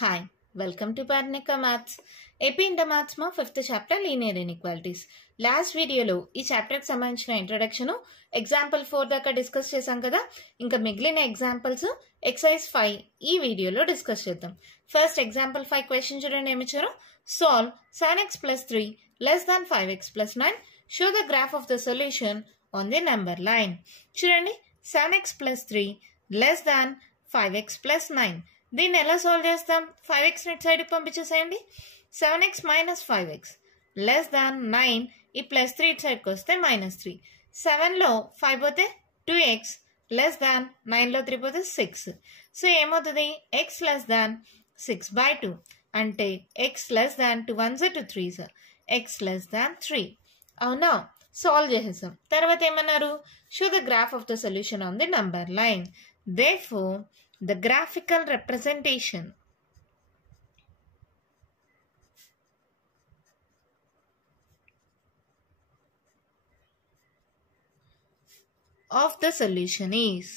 Hi, welcome to Parnika Maths. AP Inter Maths ma 5th chapter Linear Inequalities. Last video lo ee chapter ki sambandhinchina introduction example 4 daka discuss chesam kada. Inka migilina examples exercise 5 ee video lo discuss cheddam. First example 5 question chudandi em icharu. Solve 7x plus 3 less than 5x plus 9. Show the graph of the solution on the number line. Chudandi 7x plus 3 less than 5x plus 9. దీన్ని ఎలా solve చేస్తాం? 5x నెట్ side పంపించేసేయండి. 7x minus 5x less than 9. ఈ plus 3 ఇటు సైడ్కి వస్తే minus 3. 7లో 5 పోతే 2x లెస్ దాన్ 9లో 3 పోతే 6. సో ఏమవుతుంది? x లెస్ దాన్ 6/2 అంటే x లెస్ దాన్ 2 1s 2 3s x లెస్ దాన్ 3. అవునా? సాల్వ్ చేసేసాం. తర్వాత ఏమన్నారు? Show the graph of the solution on the number line. Therefore, the graphical representation of the solution is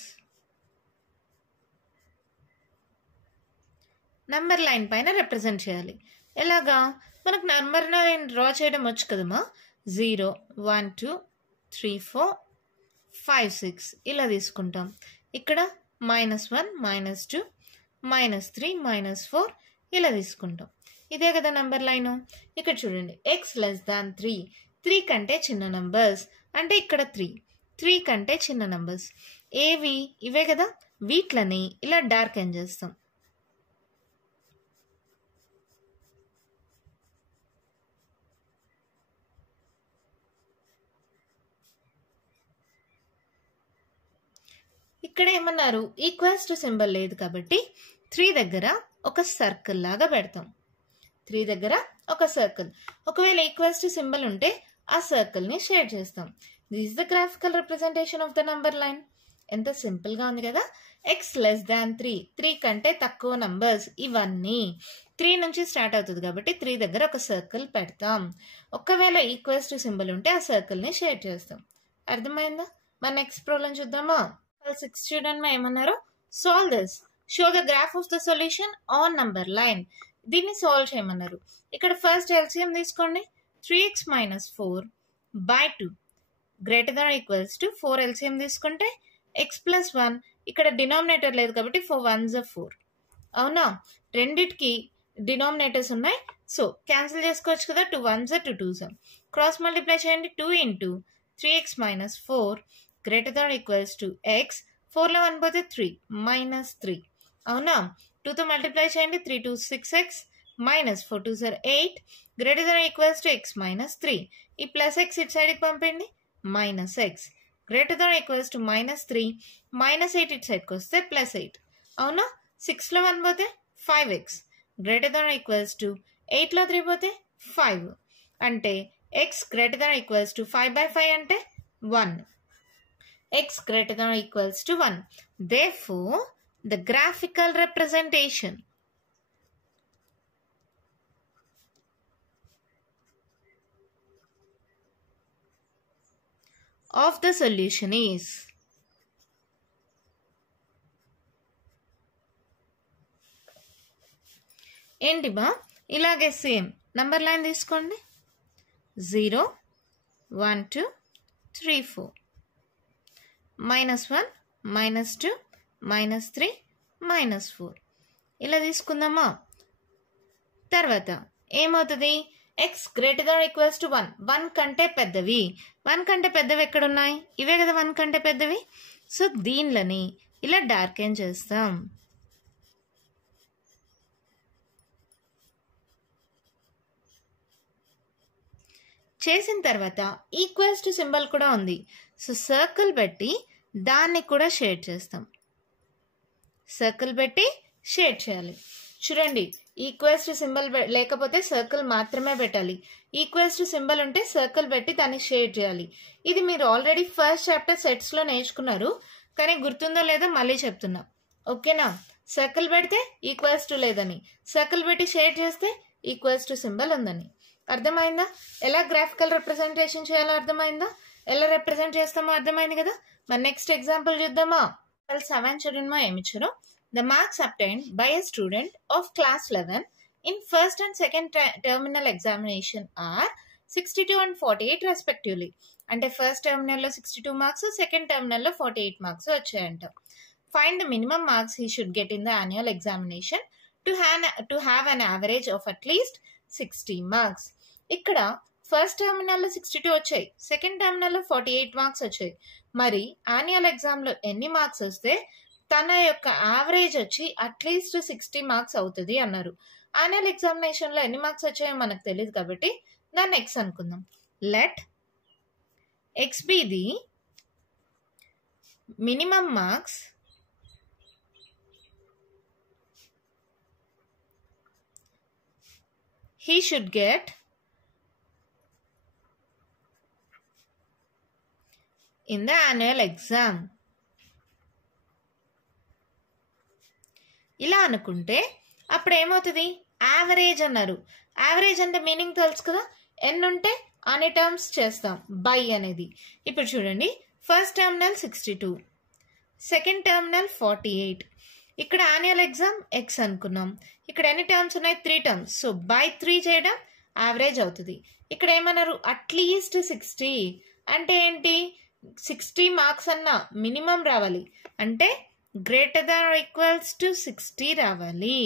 number line పైన represent చేయాలి. ఎలాగా? మనకు నంబర్ లైన్ డ్రా చేయడం వచ్చు కదమ్మా. 0 1 2 3 4 5 6 ఇలా తీసుకుంటాం. ఇక్కడ -1 -2 -3 -4 ఇలా తీసుకుంటాం. ఇదే కదా నంబర్ లైను. ఇక్కడ చూడండి, x లెస్ దాన్ 3. 3 కంటే చిన్న నంబర్స్ అంటే ఇక్కడ 3 కంటే చిన్న నంబర్స్ ఏవి? ఇవే కదా. వీటిని ఇలా డార్క్ ఎండ్ చేస్తాం. ఇక్కడ ఏమన్నారు? ఈక్వల్స్ టు సింబల్ లేదు కాబట్టి 3 దగ్గర ఒక సర్కిల్ లాగా పెడతాం. 3 దగ్గర ఒక సర్కిల్. ఒకవేళ ఈక్వల్స్ టు సింబల్ ఉంటే ఆ సర్కిల్ ని షేడ్ చేస్తాం. This is the graphical representation of the number line. ఎంత సింపుల్ గా ఉంది కదా. x లెస్ దాన్ 3 కంటే తక్కువ నంబర్స్ ఇవన్నీ 3 నుంచి స్టార్ట్ అవుతుంది కాబట్టి 3 దగ్గర ఒక సర్కిల్ పెడతాం. ఒకవేళ ఈక్వల్స్ టు సింబల్ ఉంటే ఆ సర్కిల్ ని షేడ్ చేస్తాం. అర్థమైందా? మన నెక్స్ట్ ప్రాబ్లం చూద్దామా. 6 చూడండి ఏమన్నారు? Solve this. Show the graph of the solution on number line. దీన్ని సాల్వ్ చేయమన్నారు. ఇక్కడ ఫస్ట్ ఎల్సిఎం తీసుకోండి. 3x minus 4/2 greater than equals to 4 LCM తీసుకుంటే x ప్లస్ 1. ఇక్కడ డినామినేటర్ లేదు కాబట్టి 4 1s 4. అవునా? రెండిటికి డినామినేటర్స్ ఉన్నాయి. సో క్యాన్సిల్ చేసుకోవచ్చు కదా. 2 1s 2 2s. క్రాస్ మల్టిప్లై చేయండి. 2 into 3x minus 4 greater than equals to x. 4లో 1 పోతే 3 -3. అవునా? 2తో మల్టిప్లై చేయండి. 3 2 6x minus 4 2s 8 greater than equals to x minus 3. ఈ ప్లస్ x ఇటు సైడ్కి పంపండి. Minus x greater than equals to -3 -8 ఇటు సైడ్కి వస్తే +8. అవునా? 6లో 1 పోతే 5x greater than equals to 8లో 3 పోతే 5 అంటే x greater than equals to 5/5 అంటే 1. x greater than or equals to 1. Therefore, the graphical representation of the solution is ఏంటి బా? ఇలాగే సేమ్ నంబర్ లైన్ తీసుకోండి. 0 1 2 3 4 -1 -2 -3 -4 ఇలా తీసుకుందామా. తర్వాత ఏమవుతుంది? x greater than equals to 1. 1 కంటే పెద్దవి. 1 కంటే పెద్దవి ఎక్కడున్నాయి? ఇవే కదా 1 కంటే పెద్దవి. సో దీనిలని ఇలా డార్క్ ఎండ్ చేస్తాం. చేసిన తర్వాత ఈక్వల్స్ టు సింబల్ కూడా ఉంది. సో సర్కిల్ పెట్టి దాన్ని కూడా షేడ్ చేస్తాం. సర్కిల్ పెట్టి షేడ్ చేయాలి. చూడండి, ఈక్వల్స్ టు సింబల్ లేకపోతే సర్కిల్ మాత్రమే పెట్టాలి. ఈక్వల్స్ టు సింబల్ ఉంటే సర్కిల్ పెట్టి దాన్ని షేడ్ చేయాలి. ఇది మీరు ఆల్రెడీ ఫస్ట్ చాప్టర్ సెట్స్లో నేర్చుకున్నారు, కానీ గుర్తుందో లేదో మళ్ళీ చెప్తున్నా. ఓకేనా? సర్కిల్ పెడితే ఈక్వల్స్ టు లేదని, సర్కిల్ పెట్టి షేడ్ చేస్తే ఈక్వల్స్ టు సింబల్ ఉందని. అర్థమైందా? ఎలా గ్రాఫికల్ రిప్రజెంటేషన్ చేయాలో అర్థమైందా? ఎలా రిప్రజెంట్ చేస్తామో అర్థమైంది కదా. మరి నెక్స్ట్ ఎగ్జాంపుల్ చూద్దామా. 7 చూడండి ఏమి ఇచ్చారు. the marks obtained by a student of class 11 in first and second terminal examination are 62 and 48 respectively. అంటే ఫస్ట్ టర్మినల్లో 62 మార్క్స్, సెకండ్ టర్మినల్లో 48 మార్క్స్ వచ్చాయంట. Find the minimum marks he should get in the annual examination to have an average of at least 60 marks. ఇక్కడ first టర్మినల్లో 62 వచ్చాయి, second టర్మినల్లో 48 marks వచ్చాయి. మరి annual ఎగ్జామ్లో ఎన్ని marks వస్తే తన యొక్క యావరేజ్ వచ్చి అట్లీస్ట్ 60 మార్క్స్ అవుతుంది అన్నారు. యాన్యువల్ ఎగ్జామినేషన్లో ఎన్ని మార్క్స్ వచ్చాయో మనకు తెలియదు కాబట్టి దాన్ని ఎక్స్ అనుకుందాం. Let X be the minimum marks he should get in the annual exam. ఇలా అనుకుంటే అప్పుడు ఏమవుతుంది, యావరేజ్ అన్నారు. యావరేజ్ అంటే మీనింగ్ తెలుసు కదా, ఎన్ని ఉంటే అన్ని టర్మ్స్ చేస్తాం బై అనేది. ఇప్పుడు చూడండి, ఫస్ట్ టర్మినల్ 62, సెకండ్ టర్మినల్ 48. ఇక్కడ యాన్యువల్ ఎగ్జామ్ ఎక్స్ అనుకున్నాం. ఇక్కడ ఎన్ని టర్మ్స్ ఉన్నాయి, 3 టర్మ్స్. సో బై 3 చేయడం యావరేజ్ అవుతుంది. ఇక్కడ ఏమన్నారు, అట్లీస్ట్ 60 అంటే ఏంటి, 60 మార్క్స్ అన్న మినిమం రావాలి. అంటే గ్రేటర్ దాన్ ఈక్వల్స్ టు 60 రావాలి.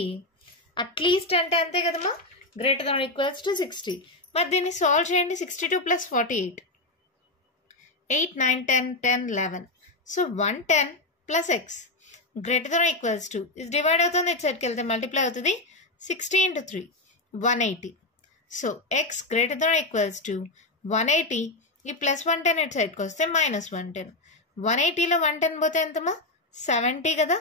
అట్లీస్ట్ అంటే అంతే కదమ్మా, గ్రేటర్ దాన్ ఈక్వల్స్ టు 60. మరి దీన్ని సాల్వ్ చేయండి. 62 + 48, 8, 9, 10, 10, 11. So 110 + x greater than or equals to is divide అవుతుంది, ఇటు సైడ్కి వెళ్తే మల్టిప్లై అవుతుంది. 60 × 3 180. So x greater than or equals to 180. ఈ +110 ఇటు సైడ్కి వస్తే -110. 180లో 110 పోతే ఎంతమా, 70 కదా.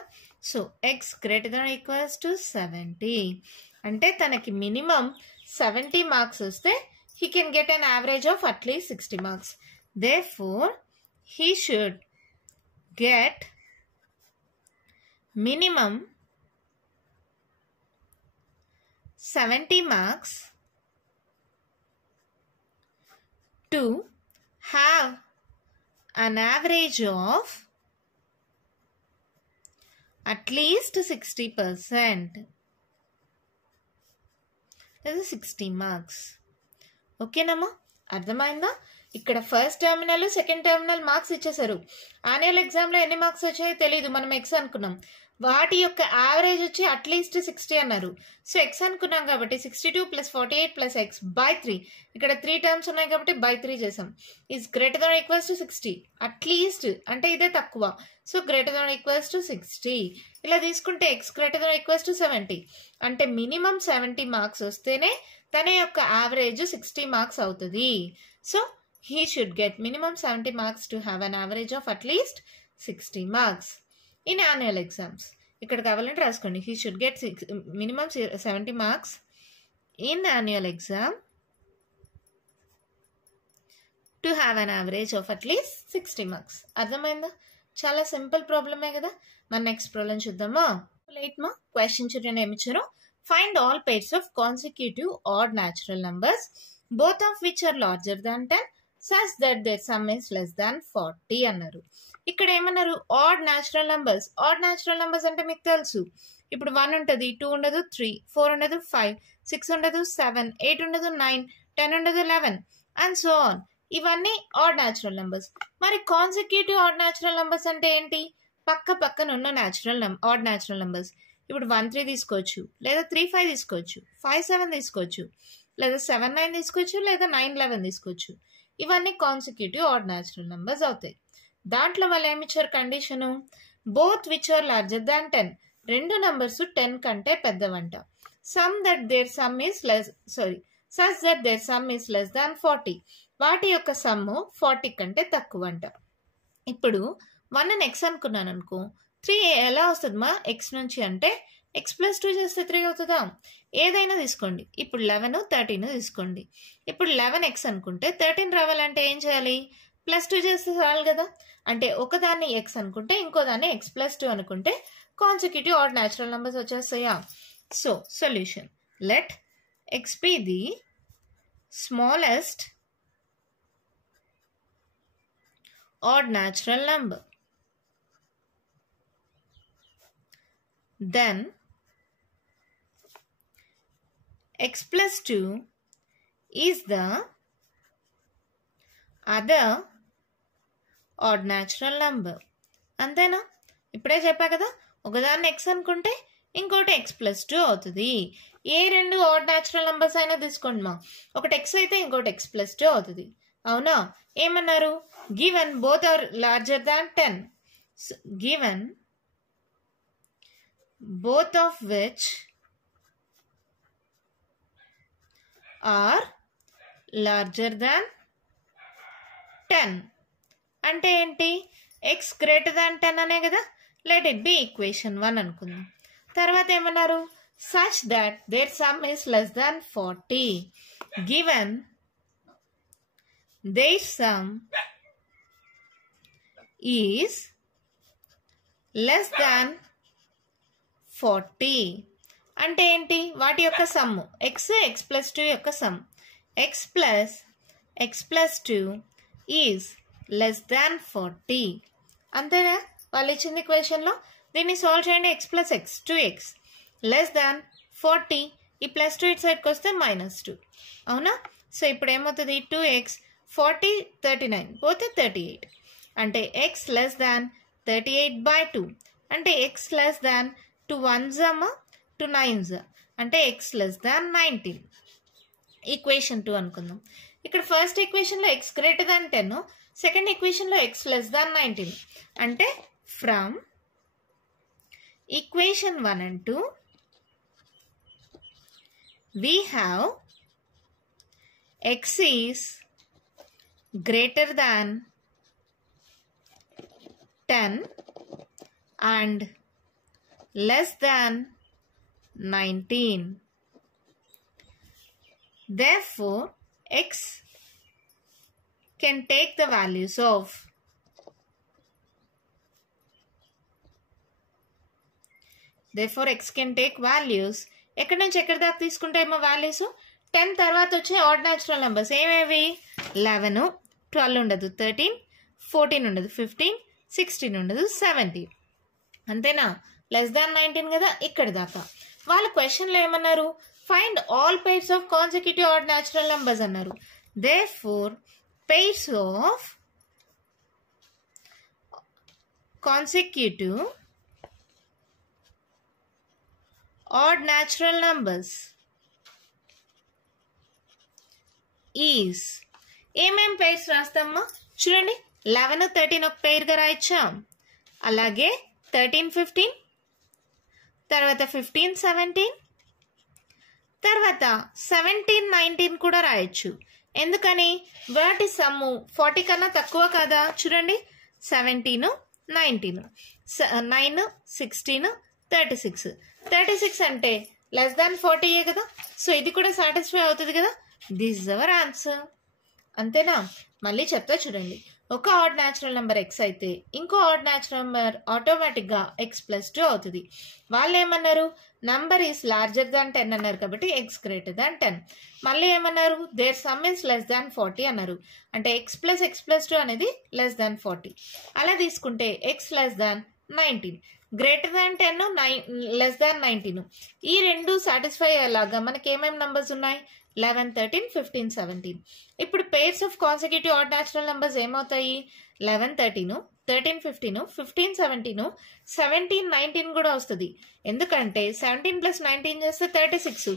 So x greater than or equals to 70. అంటే తనకి మినిమం 70 మార్క్స్ వస్తే he can get an average of at least 60 marks. Therefore, he should get minimum 70 marks to have an average of at least 60%. That is 60 marks. ఓకేనమ్మా, అర్థమైందా? ఇక్కడ first terminal, second terminal marks ఇచ్చేసారు. Annual ఎగ్జామ్లో ఎన్ని marks వచ్చాయో తెలియదు, మనం X అనుకున్నాం. వాటి యొక్క యావరేజ్ వచ్చి అట్లీస్ట్ 60 అన్నారు. సో ఎక్స్ అనుకున్నాం కాబట్టి 62 + 48 + x బై 3. ఇక్కడ 3 టర్మ్స్ ఉన్నాయి కాబట్టి బై 3 చేసాం. Is greater than equals to 60. At least అంటే ఇదే తక్కువ, so greater than equals to 60. ఇలా తీసుకుంటే X greater than equals to 70. అంటే మినిమం 70 మార్క్స్ వస్తేనే తన యొక్క యావరేజ్ 60 మార్క్స్ అవుతుంది. So he should get minimum 70 marks to have an average of at least 60 marks in annual exams. ఇక్కడ కావాలంటే రాసుకోండి, he should get minimum 70 marks in annual exam to have an average of at least 60 marks. అర్థమైందా? చాలా simple ప్రాబ్లమే కదా. మన next problem చూద్దామా. Question చూడండి ఏమి ఇచ్చారో. Find all pairs of consecutive odd natural numbers both of which are larger than 10 such that their sum is less than 40 అన్నారు. ఇక్కడ ఏమన్నారు, add natural numbers. Add natural numbers అంటే మీకు తెలుసు, ఇప్పుడు 1 ఉంటుంది, 2 ఉండదు, 3, 4 ఉండదు, 5, 6 ఉండదు, 7, 8 ఉండదు, 9, 10 ఉండదు, 11 అండ్ సో ఆన్. ఇవన్నీ ఆడ్ న్యాచురల్ నంబర్స్. మరి కాన్సిక్యూటివ్ ఆడ్ న్యాచురల్ నంబర్స్ అంటే ఏంటి, పక్క పక్కన ఉన్న ఆడ్ న్యాచురల్ నంబర్స్. ఇప్పుడు 1, 3 తీసుకోవచ్చు, లేదా 3, 5 తీసుకోవచ్చు, 5, 7 తీసుకోవచ్చు, లేదా 7, 9 తీసుకోవచ్చు, లేదా 9, 11 తీసుకోవచ్చు. ఇవన్నీ కాన్సిక్యూటివ్ ఆడ్ న్యాచురల్ నంబర్స్ అవుతాయి. దాంట్లో వాళ్ళు ఏమిచ్చారు condition, both which are larger than 10. రెండు నంబర్స్ 10 కంటే పెద్దవంట. Such that their sum is less than 40. వాటి యొక్క సమ్ము 40 కంటే తక్కువ అంట. ఇప్పుడు 1 ఎక్స్ అనుకున్నాను అనుకో, 3 ఎలా వస్తుంది మా ఎక్స్ నుంచి అంటే x + 2 చేస్తే 3 అవుతుందా. ఏదైనా తీసుకోండి. ఇప్పుడు 11, 13 తీసుకోండి. ఇప్పుడు 11x అనుకుంటే 13 రావాలంటే ఏం చేయాలి, +2 చేస్తే చాలు కదా. అంటే ఒకదాన్ని x అనుకుంటే ఇంకోదాన్ని x + 2 అనుకుంటే కాన్సిక్యూటివ్ ఆడ్ న్యాచురల్ నంబర్స్ వచ్చేస్తాయా. So solution, let x be the smallest odd natural number. then x plus 2 is the other odd natural number. అంతేనా? ఇప్పుడే చెప్పా కదా, ఒకదాన్ని x అనుకుంటే ఇంకోటి x plus 2 అవుతుంది. ఏ రెండు ఆడ్ న్యాచురల్ నంబర్స్ అయినా తీసుకోండి మా, ఒకటి x అయితే ఇంకోటి x plus 2 అవుతుంది. అవునా? ఏమన్నారు? Given both are larger than 10. Given both of which are larger than 10. అంటే ఏంటి? x greater than 10 అనే కదా. లెట్ ఇట్ బి ఈక్వేషన్ 1 అనుకుందాం. తర్వాత ఏమన్నారు? such that their sum is less than 40. given their sum is less than 40. అంటే ఏంటి? వాటి యొక్క సమ్ x plus 2 యొక్క some x plus 2 is less than 40. అంతేనా? వాళ్ళు ఇచ్చింది ఈక్వేషన్లో. దీన్ని సాల్వ్ చేయండి. x plus x 2x less than 40. ఈ ప్లస్ 2 ఇటు సైడ్కి వస్తే -2. అవునా? సో ఇప్పుడు ఏమవుతుంది? 2x 40 39 పోతే 38. అంటే x లెస్ దాన్ 38/2. అంటే x లెస్ దాన్ 2 1s 2 9s అంటే x లెస్ దాన్ 19. ఈక్వేషన్ 2 అనుకుందాం. ఇక్కడ ఫస్ట్ ఈక్వేషన్లో x గ్రేటర్ దాన్ 10, సెకండ్ ఈక్వేషన్లో x లెస్ దాన్ 19. అంటే from equation 1 and 2 we have x is greater than 10 and less than 19. Therefore, x can take the values of ఎక్కడి నుంచి ఎక్కడి దాకా తీసుకుంటే ఏమో వాల్యూస్ 10 తర్వాత వచ్చే ఆడ్ న్యాచురల్ నెంబర్స్ ఏమేవి? 11 12 ఉండదు, 13 14 ఉండదు, 15 16 ఉండదు, 17. అంతేనా? లెస్ దాన్ 19 కదా ఇక్కడ దాకా. వాళ్ళ క్వశ్చన్లో ఏమన్నారు? Find all pairs of consecutive odd natural numbers అన్నారు. Therefore pairs of consecutive odd natural numbers is ఏమేం pairs రాస్తామా? చూడండి, 11 13 ఒక pair గా రాయొచ్చాం. అలాగే 13 15, తర్వాత 15 17, తర్వాత 17 19 కూడా రాయొచ్చు. ఎందుకని? వాటి సమ్ము 40 కన్నా తక్కువ కదా. చూడండి, 17 19 9 16 36. 36 అంటే లెస్ దాన్ 40 కదా. సో ఇది కూడా సాటిస్ఫై అవుతుంది కదా. This is our answer. అంతేనా? మళ్ళీ చెప్తా చూడండి. ఒక ఆడ్ న్యాచురల్ నెంబర్ x అయితే ఇంకో ఆడ్ న్యాచురల్ నెంబర్ ఆటోమేటిక్గా x plus 2 అవుతుంది. వాళ్ళు ఏమన్నారు? నంబర్ ఈస్ లార్జర్ దాన్ 10 అన్నారు కాబట్టి x గ్రేటర్ దాన్ 10. మళ్ళీ ఏమన్నారు? Their sum is less than 40 అన్నారు. అంటే x plus 2 అనేది లెస్ దాన్ 40. అలా తీసుకుంటే x less than 19, greater than 10 less than 19. ఈ రెండు సాటిస్ఫై అయ్యేలాగా మనకి ఏమేమి నంబర్స్ ఉన్నాయి? 11 13 15 17. ఇప్పుడు pairs of consecutive odd natural numbers ఏమవుతాయి? 11 13 13 15 15 17 17 19 కూడా వస్తుంది. ఎందుకంటే 17 + 19 చేస్తే 36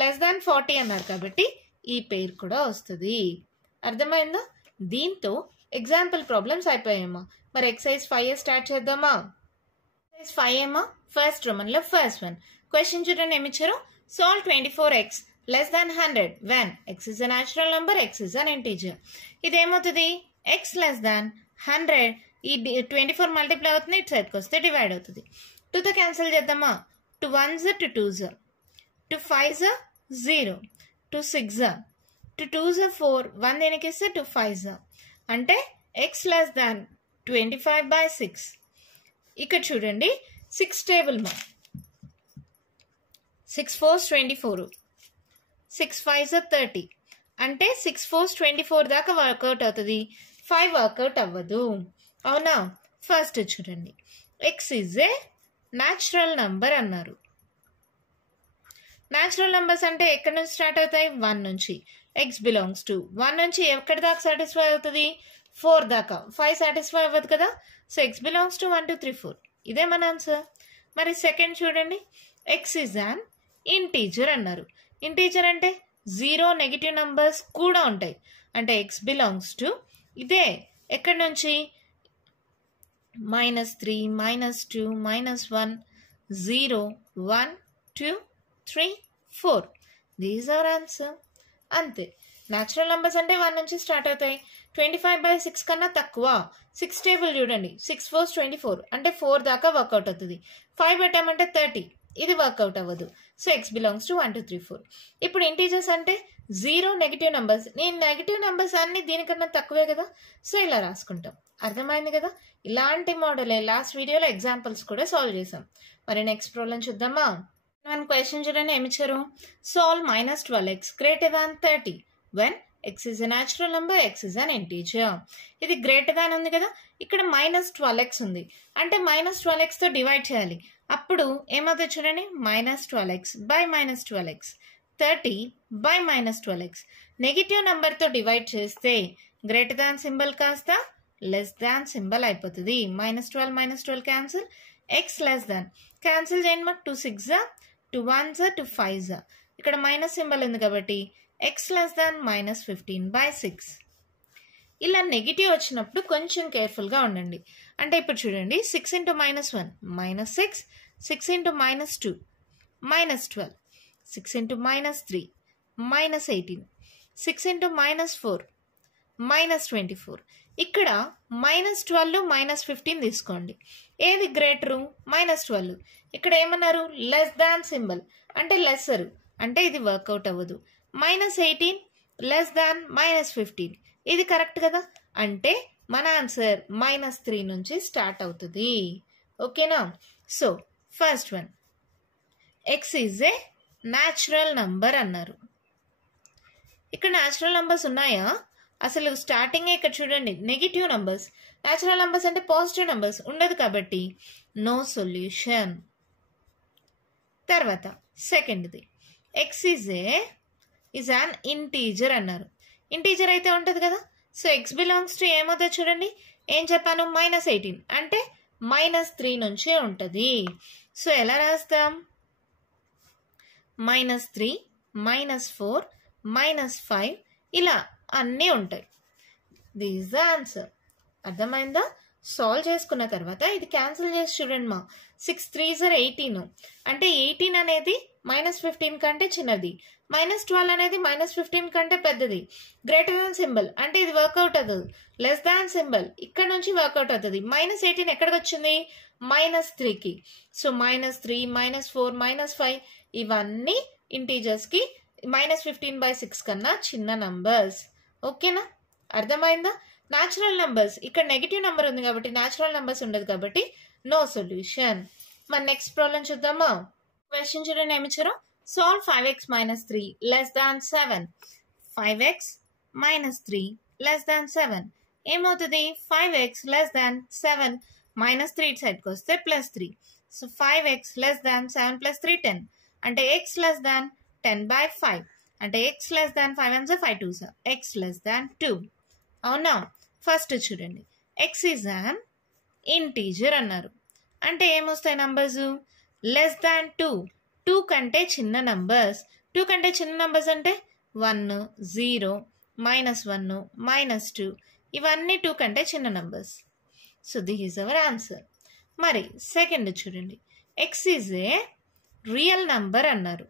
లెస్ దాన్ 40 అన్నారు కాబట్టి ఈ పేర్ కూడా వస్తుంది. అర్థమైందా? దీంతో ఎగ్జాంపుల్ ప్రాబ్లమ్స్ అయిపోయామా? మరి ఎక్సైజ్ 5 స్టార్ట్ చేద్దామా? ఎక్సైజ్ 5 ఏమో ఫస్ట్ రోమన్లో ఫస్ట్ వన్. క్వశ్చన్ చూడండి ఏమి ఇచ్చారు? Solve 24x less than 100 when x is a natural number, x is an integer. ఇదేమవుతుంది? x less than 100 ఈ 24 మల్టిప్లై అవుతుంది, ఇటు సైడ్కి వస్తే డివైడ్ అవుతుంది. 2తో క్యాన్సిల్ చేద్దామా? 2 1s 2 2s 2 5s 0 2 6s 2 2s 4 1 దేనికి ఇస్తే 2 5s అంటే x less than 25/6. ఇక్కడ చూడండి 6 టేబుల్ 6 4s 24 6 5s 30 అంటే 6 4s 24 దాకా వర్కౌట్ అవుతుంది, 5 వర్కౌట్ అవ్వదు. అవునా? ఫస్ట్ చూడండి, x is a natural number అన్నారు. న్యాచురల్ నంబర్స్ అంటే ఎక్కడి నుంచి స్టార్ట్ అవుతాయి? 1 నుంచి. x బిలాంగ్స్ టు 1 నుంచి ఎక్కడి దాకా సాటిస్ఫై అవుతుంది? 4 దాకా. 5 సాటిస్ఫై అవ్వదు కదా. So x belongs to 1 2 3 4. ఇదే మన ఆన్సర్. మరి సెకండ్ చూడండి, x ఈజ్ అన్ ఇంటీజర్ అన్నారు. ఇంటీజర్ అంటే 0 నెగిటివ్ నంబర్స్ కూడా ఉంటాయి. అంటే x బిలాంగ్స్ టు ఇదే ఎక్కడి నుంచి? -3, -2, -1, 0, 1, 2, 3, 4. These are answer. అంతే. న్యాచురల్ నంబర్స్ అంటే 1 నుంచి స్టార్ట్ అవుతాయి. 25/6 కన్నా తక్కువ. 6 టేబుల్ చూడండి, 6 4s 24 అంటే 4 దాకా వర్కౌట్ అవుతుంది. 5 పెట్టామంటే 30, ఇది వర్కౌట్ అవ్వదు. So x belongs to 1 2 3 4. ఇప్పుడు ఇంటీజర్స్ అంటే 0 నెగిటివ్ నంబర్స్. నేను నెగిటివ్ నంబర్స్ అన్ని దీనికన్నా తక్కువే కదా. సో ఇలా రాసుకుంటాం. అర్థమైంది కదా. ఇలాంటి మోడలే లాస్ట్ వీడియోలో ఎగ్జాంపుల్స్ కూడా సాల్వ్ చేసాం. మరి నెక్స్ట్ ప్రాబ్లం చూద్దామా. మన క్వశ్చన్ చూడండి, ఏమి ఇచ్చారు? Solve -12x greater than 30 when x is a natural number, x is an integer. ఇది గ్రేటర్ దాన్ ఉంది కదా, ఇక్కడ -12x ఉంది అంటే -12x తో డివైడ్ చేయాలి. అప్పుడు ఏమవుతుంది చూడండి, -12x by -12x, 30 by -12x. Negative number తో డివైడ్ చేస్తే గ్రేటర్ దాన్ సింబల్ కాస్త లెస్ దాన్ సింబల్ అయిపోతుంది. -12 -12 క్యాన్సిల్, x లెస్ దాన్ క్యాన్సిల్ చేయండి. మాకు 2 6 2 1 2 5. ఇక్కడ మైనస్ సింబల్ ఉంది కాబట్టి x లెస్ దాన్ -15/6. ఇలా నెగిటివ్ వచ్చినప్పుడు కొంచెం కేర్ఫుల్గా ఉండండి. అంటే ఇప్పుడు చూడండి, 6 × -1 -6, 6 × -2 -12, 6 × -3 -18, 6 × -4 -24. ఇక్కడ -12 -15 తీసుకోండి. ఏది గ్రేటరు? -12. ఇక్కడ ఏమన్నారు? లెస్ దాన్ సింబల్ అంటే లెస్సరు, అంటే ఇది వర్కౌట్ అవ్వదు. -18 లెస్ దాన్ -15, ఇది కరెక్ట్ కదా. అంటే మన ఆన్సర్ -3 నుంచి స్టార్ట్ అవుతుంది. ఓకేనా. So first one, x is a natural number అన్నారు. ఇక్కడ న్యాచురల్ నంబర్స్ ఉన్నాయా? అసలు స్టార్టింగ్ ఇక్కడ చూడండి, నెగిటివ్ నంబర్స్. న్యాచురల్ నంబర్స్ అంటే పాజిటివ్ నంబర్స్ ఉండదు కాబట్టి నో సొల్యూషన్. తర్వాత సెకండ్ది, x ఈజ్ అన్ ఇంటీజర్ అన్నారు. ఇంటీజర్ అయితే ఉంటుంది కదా. సో x బిలాంగ్స్ టు ఏమవుతుంది చూడండి, ఏం చెప్పాను? -18 అంటే -3 నుంచే ఉంటుంది. సో ఎలా రాస్తాం? -3 -4 -5 ఇలా అన్నీ ఉంటాయి. This the answer. అర్థమైందా? సాల్వ్ చేసుకున్న తర్వాత ఇది క్యాన్సిల్ చేసి చూడండి. మా 6 3s are 18 అంటే 18 అనేది -15 కంటే చిన్నది, -12 అనేది -15 కంటే పెద్దది. గ్రేటర్ దాన్ సింబల్ అంటే ఇది వర్కౌట్ అవుతుంది. లెస్ దాన్ సింబల్ ఇక్కడ నుంచి వర్కౌట్ అవుతుంది. -18 ఎక్కడికి వచ్చింది? -3కి. సో -3 -4 -5 ఇవన్నీ ఇంటీజర్స్కి -15/6 కన్నా చిన్న నంబర్స్. ఓకేనా. అర్థమైందా? న్యాచురల్ నంబర్స్ ఇక్కడ నెగిటివ్ నెంబర్ ఉంది కాబట్టి న్యాచురల్ నంబర్స్ ఉండదు కాబట్టి నో సొల్యూషన్. మన నెక్స్ట్ ప్రాబ్లం చూద్దామా. క్వశ్చన్ చూడండి, ఏమి ఇచ్చారు? Solve 5x - 3 less than 7. 5x - 3 less than 7 ఏమవుతుంది? 5x లెస్ దాన్ 7 -3 ఇటు సైడ్కి వస్తే +3. సో 5x లెస్ దాన్ 7 + 3 10 అంటే x లెస్ దాన్ 10/5 అంటే x లెస్ దాన్ 5 1 5 2 x లెస్ దాన్ 2. అవునా. ఫస్ట్ చూడండి, x ఈజ్ అన్ ఇంటీజర్ అన్నారు. అంటే ఏమొస్తాయి నంబర్స్? లెస్ దాన్ 2, 2 కంటే చిన్న నంబర్స్. 2 కంటే చిన్న నంబర్స్ అంటే 1 0 -1 -2 ఇవన్నీ 2 కంటే చిన్న numbers. So this is our answer. మరి సెకండ్ చూడండి, x is a real number అన్నారు.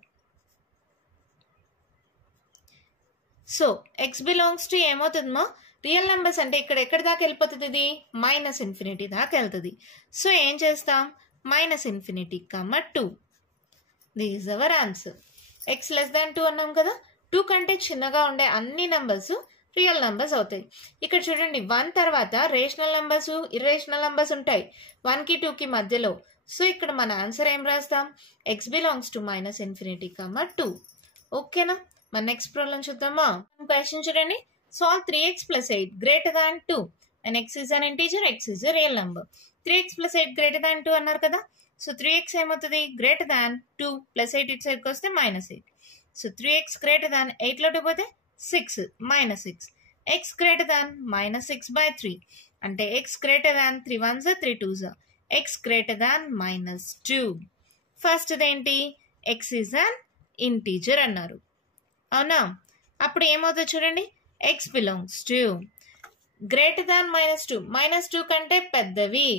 సో x బిలాంగ్స్ టు ఏమవుతుందమ్మా? రియల్ నెంబర్స్ అంటే ఇక్కడ ఎక్కడి దాకా వెళ్ళిపోతుంది? ఇది -∞ దాకా వెళ్తుంది. సో ఏం చేస్తాం? -∞, 2. This is our answer. x less దాన్ 2 అన్నాం కదా. 2 కంటే చిన్నగా ఉండే అన్ని నంబర్స్ రియల్ నంబర్స్ అవుతాయి. ఇక్కడ చూడండి, 1 తర్వాత రేషనల్ నంబర్స్ ఇర్రేషనల్ నంబర్స్ ఉంటాయి 1కి 2కి మధ్యలో. సో ఇక్కడ మన ఆన్సర్ ఏం రాస్తాం? x belongs to -∞, 2. ఓకేనా. మన నెక్స్ట్ ప్రాబ్లం చూద్దామా. క్వశ్చన్ చూడండి, solve 3x + 8 greater than 2 and x is an integer, x is a real number. 3x + 8 greater than 2 అన్నారు కదా. సో 3x ఏమవుతుంది గ్రేటర్ దాన్ 2 ప్లస్ 8 ఇటు సైడ్కి వస్తే -8. సో 3x గ్రేటర్ దాన్ 8లో 2 పోతే 6 -6. x గ్రేటర్ దాన్ -6/3 అంటే x గ్రేటర్ దాన్ 3 1s 3 2s x greater దాన్ -2. First ఏంటి x is an integer అన్నారు అవునా. అప్పుడు ఏమవుతుంది చూడండి x belongs to greater than -2 -2 కంటే పెద్దవి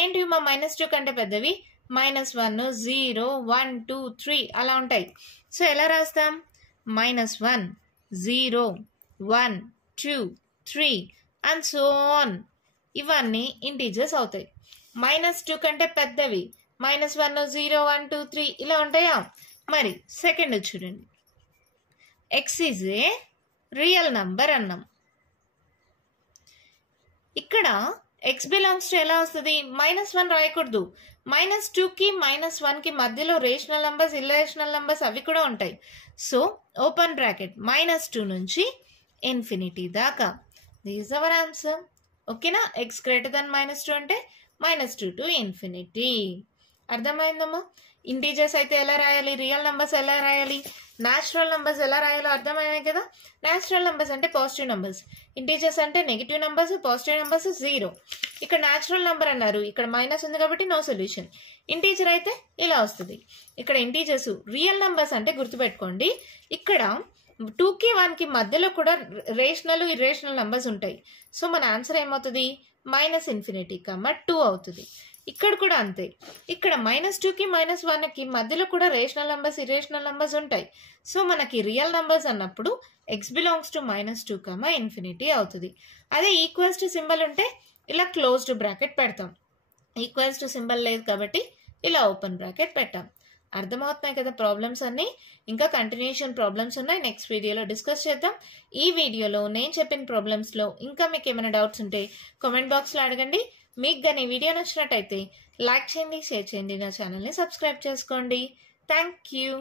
ఏంటి మా -2 కంటే పెద్దవి -1 0 1 2 3 అలా ఉంటాయి. సో ఎలా రాస్తాం -1 0 1 2 3 అండ్ సో ఆన్ ఇవన్నీ ఇంటీజర్స్ అవుతాయి. -2 కంటే పెద్దవి -1 0 1 2 3 ఇలా ఉంటాయా. మరి సెకండ్ చూడండి x is a real number అన్నాం. ఇక్కడ x బిలాంగ్స్ టు ఎలా వస్తుంది -1 రాయకూడదు. -2కి -1కి మధ్యలో రేషనల్ నంబర్స్ ఇర్రేషనల్ నంబర్స్ అవి కూడా ఉంటాయి. సో ఓపెన్ బ్రాకెట్ -2 నుంచి ఇన్ఫినిటీ దాకా దిస్ అవర్ ఆన్సర్. ఓకేనా. x గ్రేటర్ దాన్ -2 అంటే -2 టు ఇన్ఫినిటీ. అర్థమైందమ్మా. ఇంటీజర్స్ అయితే ఎలా రాయాలి, రియల్ నంబర్స్ ఎలా రాయాలి, న్యాచురల్ నంబర్స్ ఎలా రాయాలో అర్థమైనాయి కదా. న్యాచురల్ నంబర్స్ అంటే పాజిటివ్ నంబర్స్, ఇంటీజర్స్ అంటే నెగిటివ్ నంబర్స్, పాజిటివ్ నంబర్స్ 0. ఇక్కడ న్యాచురల్ నంబర్ అన్నారు, ఇక్కడ మైనస్ ఉంది కాబట్టి నో సొల్యూషన్. ఇంటీజర్ అయితే ఇలా వస్తుంది. ఇక్కడ ఇంటీజర్స్ రియల్ నంబర్స్ అంటే గుర్తుపెట్టుకోండి ఇక్కడ 2కి 1కి మధ్యలో కూడా రేషనల్ ఇర్రేషనల్ నంబర్స్ ఉంటాయి. సో మన ఆన్సర్ ఏమవుతుంది -∞, 2 అవుతుంది. ఇక్కడ కూడా అంతే. ఇక్కడ -2కి -1కి మధ్యలో కూడా రేషనల్ నంబర్స్ ఇర్రేషనల్ నంబర్స్ ఉంటాయి. సో మనకి రియల్ నంబర్స్ అన్నప్పుడు x బిలాంగ్స్ టు -2, అవుతుంది. అదే ఈక్వల్స్ టు సింబల్ ఉంటే ఇలా క్లోజ్డ్ బ్రాకెట్ పెడతాం. ఈక్వల్స్ టు సింబల్ లేదు కాబట్టి ఇలా ఓపెన్ బ్రాకెట్ పెట్టాం. అర్థమవుతున్నాయి కదా ప్రాబ్లమ్స్ అన్ని. ఇంకా కంటిన్యూషన్ ప్రాబ్లమ్స్ ఉన్నాయి, నెక్స్ట్ వీడియోలో డిస్కస్ చేద్దాం. ఈ వీడియోలో నేను చెప్పిన ప్రాబ్లమ్స్లో ఇంకా మీకు ఏమైనా డౌట్స్ ఉంటే కామెంట్ బాక్స్లో అడగండి. మీకు కానీ వీడియో నచ్చినట్టయితే లైక్ చేయండి, షేర్ చేయండి, నా ఛానల్ని సబ్స్క్రైబ్ చేసుకోండి. Thank you.